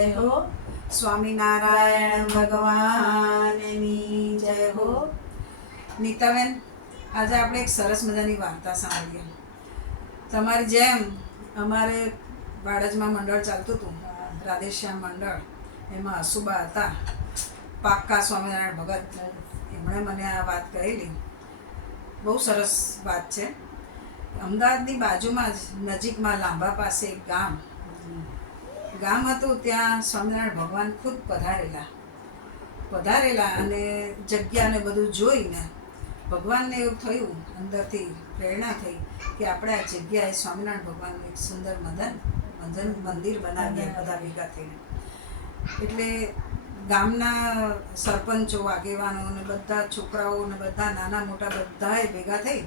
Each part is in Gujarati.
જય હો સ્વામિનારાયણ ભગવાનની જય હો. નીતાબેન, આજે આપણે એક સરસ મજાની વાર્તા સાંભળીએ. તમારી જેમ અમારે વાડજમાં મંડળ ચાલતું હતું, રાધેશ્યામ મંડળ. એમાં અસુબા હતા, પાક્કા સ્વામિનારાયણ ભગત. એમણે મને આ વાત કહેલી. બહુ સરસ વાત છે. અમદાવાદની બાજુમાં જ નજીકમાં લાંબા પાસે એક ગામ હતું. ત્યાં સ્વામિનારાયણ ભગવાન ખુદ પધારેલા અને જગ્યાને બધું જોઈને ભગવાનને એવું થયું, અંદરથી પ્રેરણા થઈ કે આપણે આ જગ્યાએ સ્વામિનારાયણ ભગવાનનું એક સુંદર મંદિર બનાવીએ બધા ભેગા થઈને. એટલે ગામના સરપંચો, આગેવાનો ને બધા છોકરાઓ ને બધા નાના મોટા બધાએ ભેગા થઈ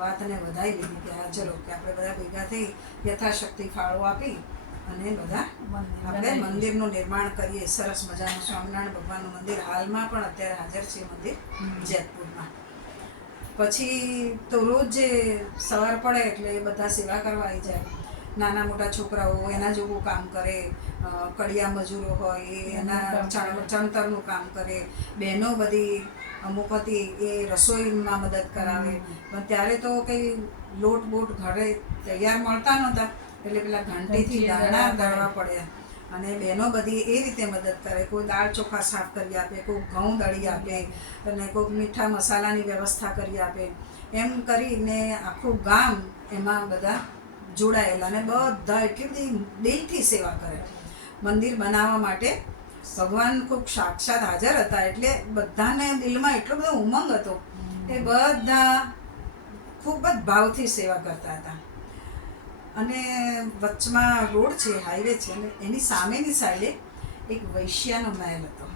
વાતને વધાવી લીધી કે હા ચલો કે આપણે બધા ભેગા થઈ યથાશક્તિ ફાળો આપી અને બધા આપણે મંદિરનું નિર્માણ કરીએ. સરસ મજાનું સ્વામિનારાયણ ભગવાનનું મંદિર હાલમાં પણ અત્યારે હાજર છે મંદિર જેતપુરમાં. પછી તો રોજ જે સવાર પડે એટલે બધા સેવા કરવા આવી જાય. નાના મોટા છોકરાઓ એના જેવું કામ કરે, કડિયા મજૂરો હોય એ એના ચણતરનું કામ કરે, બહેનો બધી અમુક હતી એ રસોઈમાં મદદ કરાવે. પણ ત્યારે તો કંઈ લોટ બોટ ઘરે તૈયાર મળતા નહોતા, એટલે પેલા ઘંટીથી દાણા દળવા પડ્યા. અને બહેનો બધી એ રીતે મદદ કરે. કોઈ દાળ ચોખા સાફ કરી આપે, કોઈ ઘઉં દળી આપે, અને કોઈ મીઠા મસાલાની વ્યવસ્થા કરી આપે. એમ કરીને આખું ગામ એમાં બધા જોડાયેલા અને બધા એટલી બધી દિલથી સેવા કરે. મંદિર બનાવવા માટે ભગવાન ખૂબ સાક્ષાત હાજર હતા, એટલે બધાને દિલમાં એટલો બધો ઉમંગ હતો એ બધા ખૂબ જ ભાવથી સેવા કરતા હતા. અને વચમાં રોડ છે, હાઈવે છે, અને એની સામેની સાઈડે એક વૈશ્યાનો મહેલ હતો.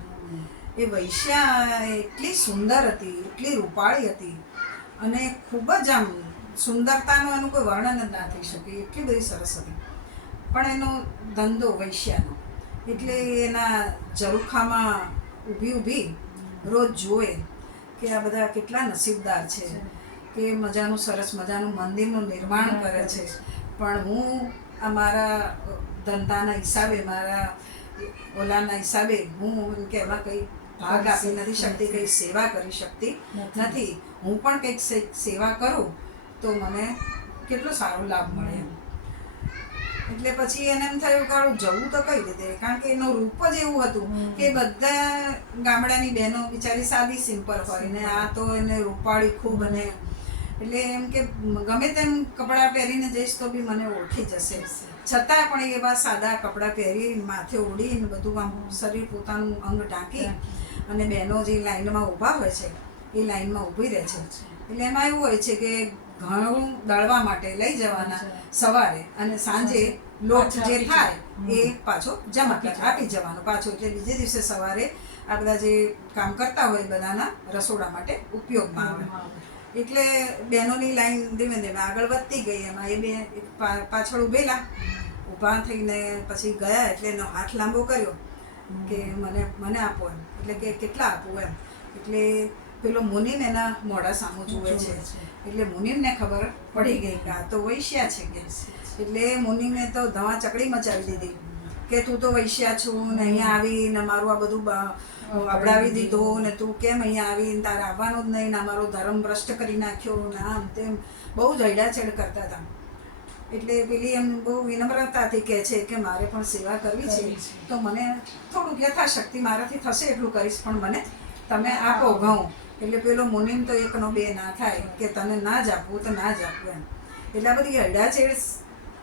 એ વૈશ્યા એટલી સુંદર હતી, એટલી રૂપાળી હતી, અને ખૂબ જ આમ સુંદરતાનું એનું કોઈ વર્ણન જ ના થઈ શકે, એટલી બધી સરસ હતી. પણ એનો ધંધો વૈશ્યાનો, એટલે એના ઝરૂખામાં ઊભી રોજ જોવે કે આ બધા કેટલા નસીબદાર છે કે મજાનું સરસ મજાનું મંદિરનું નિર્માણ કરે છે. પણ હું આ મારા ધંધાના હિસાબે, મારા ઓલાના હિસાબે હું કે એમાં કંઈ ભાગ આપી નથી શકતી, કંઈ સેવા કરી શકતી નથી. હું પણ કંઈક સેવા કરું તો મને કેટલો સારો લાભ મળે એમ. એટલે પછી એને એમ થયું કે જવું તો કઈ રીતે, કારણ કે એનું રૂપ જ એવું હતું કે બધા ગામડાની બહેનો બિચારી સાદી સિમ્પલ હોય ને આ તો એને રૂપાળી ખૂબ. અને એટલે એમ કે ગમે તેમ કપડાં પહેરીને જઈશ તો બી મને ઓળખી જશે. છતાં પણ એવા સાદા કપડાં પહેરી, માથે ઓઢીને બધું આમ શરીર પોતાનું અંગ ઢાંકી અને બહેનો જે લાઈનમાં ઊભા હોય છે એ લાઈનમાં ઊભી રહે છે. એટલે એમાં એવું હોય છે કે ઘઉં દળવા માટે લઈ જવાના સવારે, અને સાંજે લોટ જે થાય એ પાછો જમા આપી જવાનો પાછો. એટલે બીજે દિવસે સવારે આ બધા જે કામ કરતા હોય બધાના રસોડા માટે ઉપયોગમાં આવે. એટલે બહેનોની લાઈન ધીમે ધીમે આગળ વધતી ગઈ. એમાં એ બે પાછળ ઊભા થઈને પછી ગયા. એટલે એનો હાથ લાંબો કર્યો કે મને આપો એમ. એટલે કે કેટલા આપવું એમ. એટલે પેલો મુનિમ એના મોઢા સામું જુએ છે. એટલે મુનિમને ખબર પડી ગઈ કે આ તો વૈશ્યા છે કે. એટલે મુનિમને તો ધમાચકડી મચાવી દીધી કે તું તો વૈશ્યા છું ને અહીંયા આવીને મારું આ બધું અબડાવી દીધું ને તું કેમ અહીંયા આવીને તારે આવવાનું જ નહીં ને અમારો ધર્મ ભ્રષ્ટ કરી નાખ્યો ને આમ તેમ બહુ જ હૈડાછેડ કરતા હતા. એટલે પેલી એમ બહુ વિનમ્રતાથી કહે છે કે મારે પણ સેવા કરવી છે તો મને થોડુંક યથાશક્તિ મારાથી થશે એટલું કરીશ, પણ મને તમે આપો ઘઉં. એટલે પેલો મુનિમ તો એકનો બે ના થાય કે તને ના જ આપવું તો ના જ આપવું એમ. એટલે બધી હૈડાછેડ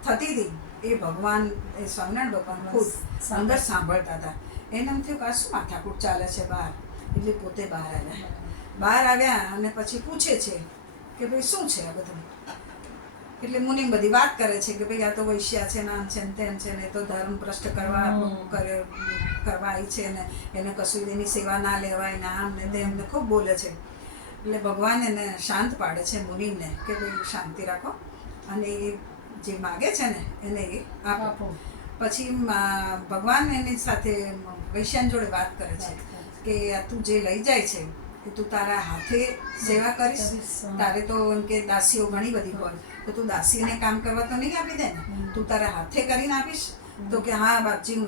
થતી હતી. એ ભગવાન, એ સ્વામિનારાયણ ભગવાન ખુદ અંદર સાંભળતા હતા. એને એમ થયું કે આ શું માથાકૂટ ચાલે છે બહાર. એટલે પોતે બહાર આવ્યા અને પછી પૂછે છે કે ભાઈ શું છે આ બધું. એટલે મુનિમ બધી વાત કરે છે કે ભાઈ આ તો વૈશ્યા છે, નામ છે ને તેમ છે ને તો ધર્મ ભ્રષ્ટ કરવા આવી છે ને એને કશું એની સેવા ના લેવાય ને આમ ને તેમ ને ખૂબ બોલે છે. એટલે ભગવાન એને શાંત પાડે છે મુનિમને કે ભાઈ શાંતિ રાખો અને એ જે માગે છે ને એને એ આપો. પછી ભગવાન એની સાથે વૈશ્યાની જોડે વાત કરે છે કે આ તું જે લઈ જાય છે કે તું તારા હાથે સેવા કરીશ. તારે તો એમ કે દાસીઓ ઘણી બધી હોય તો તું દાસીને કામ કરવા તો નહીં આપી દે ને, તું તારા હાથે કરીને આપીશ તો કે હા બાપજી, હું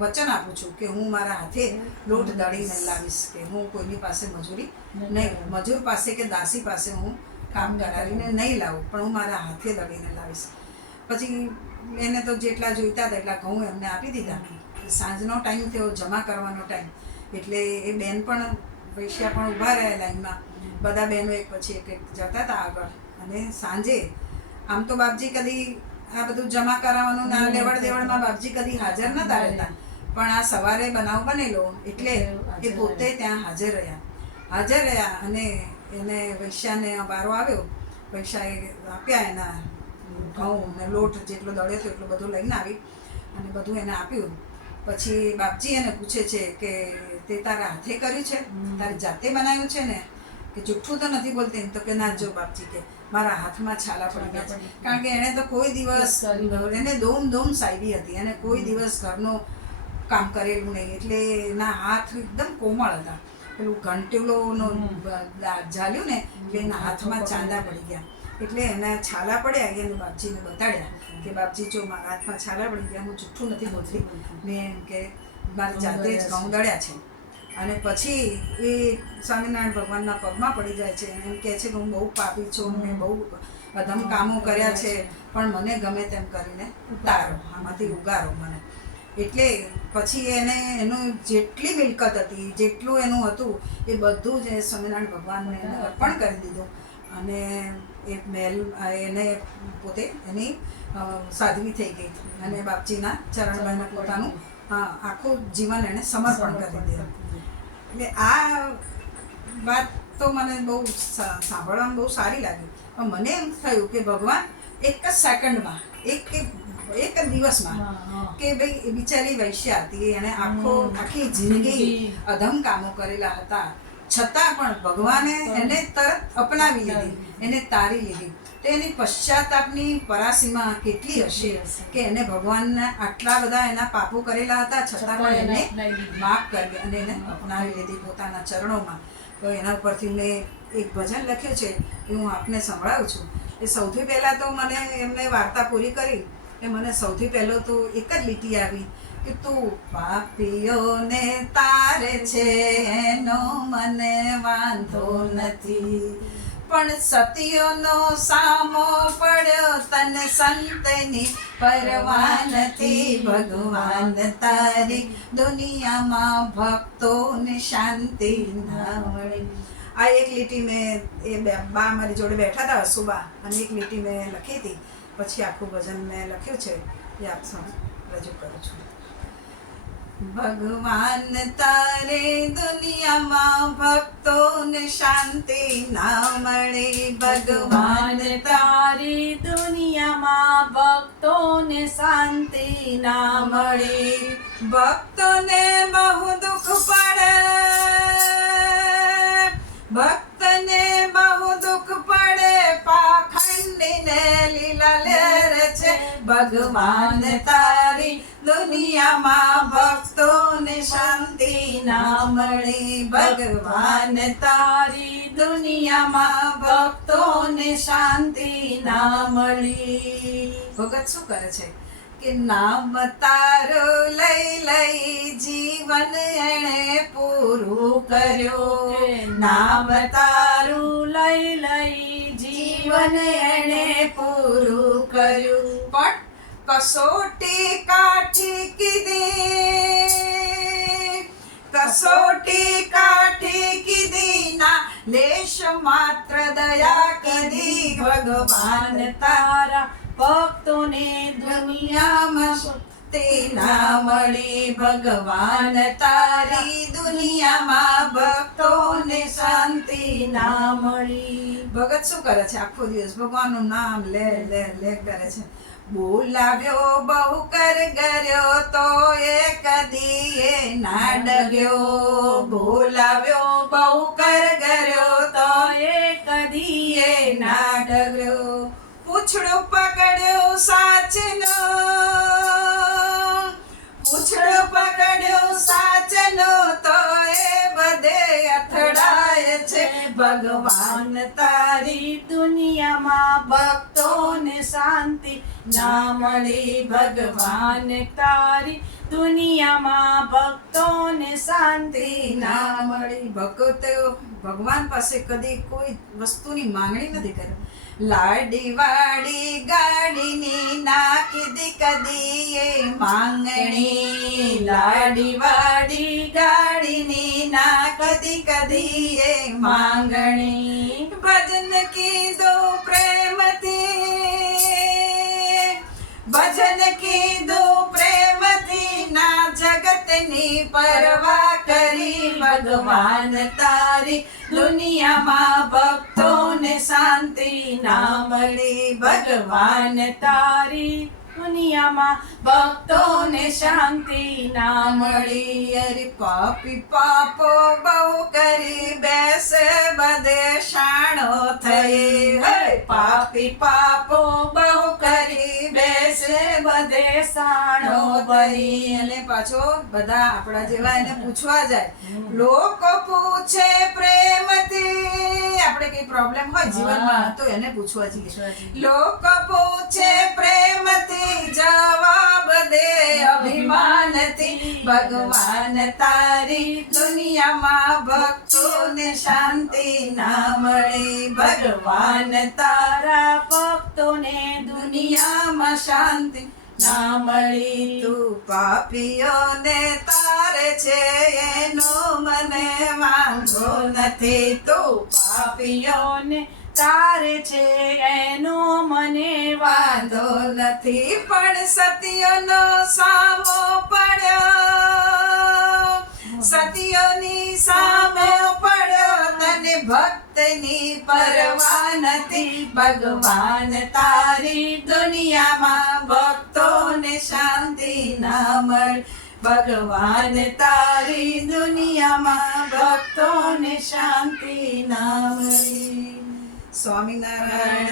વચન આપું છું કે હું મારા હાથે લોટ દળીને લાવીશ, કે હું કોઈની પાસે મજૂરી નહીં, મજૂર પાસે કે દાસી પાસે હું કામ કરાવીને નહીં લાવું, પણ હું મારા હાથે દળીને લાવીશ. પછી એને તો જેટલા જોઈતા હતા એટલા ઘઉં એમને આપી દીધા. સાંજનો ટાઈમ થયો, જમા કરવાનો ટાઈમ, એટલે એ બેન પણ વૈશ્યા પણ ઊભા રહ્યા લાઈનમાં. બધા બહેનો એક પછી એક જતા હતા આગળ. અને સાંજે આમ તો બાપજી કદી આ બધું જમા કરાવવાનું ના લેવડ દેવડમાં બાપજી કદી હાજર નતા રહેતા, પણ આ સવારે બનાવ બનેલો એટલે એ પોતે ત્યાં હાજર રહ્યા. અને એને વૈશ્યાને વારો આવ્યો. વૈશ્યાએ આપ્યા એના ઘઉં ને લોટ જેટલો દળ્યો હતો એટલું બધું લઈને આવી અને બધું એને આપ્યું. પછી બાપજી એને પૂછે છે કે તે તારા હાથે કર્યું છે, તારી જાતે બનાવ્યું છે ને, કે જુઠ્ઠું તો નથી બોલતી? તો કે ના, જો બાપજી કે મારા હાથમાં છાલા પડી ગયા છે. કારણ કે એણે તો કોઈ દિવસ, એને દોમ સાયવી હતી, એને કોઈ દિવસ ઘરનું કામ કરેલું નહીં, એટલે એના હાથ એકદમ કોમળ હતા. પેલું ઘંટલોનો ઝાલ્યું ને એટલે એના હાથમાં ચાંદા પડી ગયા. એટલે એના છાલા પડ્યા. એને બાપજીને બતાડ્યા કે બાપજી જો મારા હાથમાં છાલા પડી ગયા, હું જુઠ્ઠું નથી બોલતી, મેં એમ કે મારી જાતે જ ઘઉં દળ્યા છે. અને પછી એ સ્વામિનારાયણ ભગવાનના પગમાં પડી જાય છે. એમ કહે છે કે હું બહુ પાપી છું, મેં બહુ અધમ કામો કર્યા છે, પણ મને ગમે તેમ કરીને ઉતારો, આમાંથી ઉગારો મને. એટલે પછી એને એનું જેટલી મિલકત હતી, જેટલું એનું હતું, એ બધું જ સ્વામિનારાયણ ભગવાનને અર્પણ કરી દીધું. અને એ મહેલ એને પોતે એની સાધવી થઈ ગઈ અને બાપજીના ચરણમાં પોતાનું આખું જીવન એણે સમર્પણ કરી દીધું. એટલે આ વાત તો મને બહુ સાંભળવામાં બહુ સારી લાગી. પણ મને એમ થયું કે ભગવાન એક જ સેકન્ડમાં, એક જ દિવસમાં, કે ભાઈ બિચારી વૈશ્યા હતી, એણે આખી જિંદગી અધમ કામો કરેલા હતા, છતાં પણ ભગવાને એને તરત અપનાવી લીધી, એને તારી લીધી. તો એની પશ્ચાતાપની પરાસીમા કેટલી હશે કે એને ભગવાનને આટલા બધા એના પાપો કરેલા હતા, છતાં પણ એને માફ કરી અને એને અપનાવી લીધી પોતાના ચરણોમાં. તો એના ઉપરથી મેં એક ભજન લખ્યું છે, એ હું આપને સંભળાવું છું. એ સૌથી પહેલાં તો મને એમને વાર્તા પૂરી કરી એ મને સૌથી પહેલો તો એક જ લીટી આવી કે તું પાપીઓને તારે છે એનો મને વાંધો નથી, પણ સતીઓનો સામો પડ્યો તને સંતની પરવા નથી. ભગવાન તારી દુનિયામાં ભક્તોને શાંતિ ના મળે. આ એક લીટી મેં એ બા મારી જોડે બેઠા હતા, સુબા, અને એક લીટી મેં લખી હતી. પછી આખું ભજન મેં લખ્યું છે, એ આપ રજૂ કરું છું. ભગવાન તારે દુનિયામાં ભક્તોને શાંતિ ના મળે, ભગવાન તારી દુનિયામાં ભક્તોને શાંતિ ના મળે. ભક્તોને બહુ દુઃખ પડે, ભક્તને બહુ દુઃખ પડે, પાખંડીને લીલા લેર છે. ભગવાન તારી દુનિયામાં ભક્તોને શાંતિ ના મળે, ભગવાન તારી દુનિયામાં ભક્તોને શાંતિ ના મળી. ભગત શું કરે છે કે નામ તારું લઈ જીવન એણે પૂરું કર્યું, નામ તારું લઈ જીવન એણે પૂરું કર્યું. પણ કસોટી કાઠી કીધી, કસોટી કાઠી કીધી ના લેશ માત્ર દયા કીધી. ભગવાન તારા ભક્તોને દુનિયામાં તે ના મળી, ભગવાન તારી દુનિયામાં ભક્તોને શાંતિ ના મળી. ભગત શું કરે છે? આખો દિવસ ભગવાનનું નામ લે કરે છે. બોલાવ્યો બહુ કર્યો તો એ કદી ના ડગ્યો, બોલાવ્યો બહુ કર્યો તો એ કદી ના ડગ્યો. પૂછડું પકડ્યું સાચનો, પૂછડું પકડ્યું સાચનો તો એ બધે અથડાય છે. ભગવાન તારી દુનિયામાં ભક્તોને શાંતિ ના મળી ભગવાન તારી દુનિયામાં ભક્તોને શાંતિ ના મળી. ભક્તો ભગવાન પાસે કદી કોઈ વસ્તુની માંગણી નથી કરી. લાડી વાડી ગાડીની ના કીધી કદી એ માંગણી. લાડી વાડી ગાડીની ના કદી કદી એ માંગણી. ભજન કીધું પ્રેમથી, ભજન કીધું પ્રેમથી, ના જગતની પરવા કરી. ભગવાન તારી દુનિયામાં ભક્તોને શાંતિ ના મળી. ભગવાન તારી દુનિયામાં ભક્તોને શાંતિ ના મળી. અરે પાપી પાપો બહુ કરી બેસે બધે શાણો થઈ. હે પાપી પાપો બહુ કરી બેસે બધે શાણો ભરી. અને પાછો બધા આપણા જેવા એને પૂછવા જાય. લોકો પૂછે પ્રેમથી, આપણે કઈ પ્રોબ્લેમ હોય જીવનમાં તો એને પૂછવા જઈએ. લોકો પૂછે પ્રેમથી, જવાબ દે અભિમાનથી. ભગવાન તારી દુનિયામાં ભક્તોને શાંતિ ના મળી. ભગવાન તારા ભક્તોને દુનિયામાં શાંતિ ના મળી. તું પાપીઓને તારે છે એનો મને વાંધો નથી. તું પાપીઓને તારે છે એનો મને વાંધો નથી. પણ સતીઓનો સામો પડ્યો, સતીઓની સામો પડ્યો, તને ભક્તની પરવા નથી. ભગવાન તારી દુનિયામાં ભક્તોને શાંતિ ના મળી. ભગવાન તારી દુનિયામાં ભક્તોને શાંતિ ના મળી. સ્વામિનારાયણ.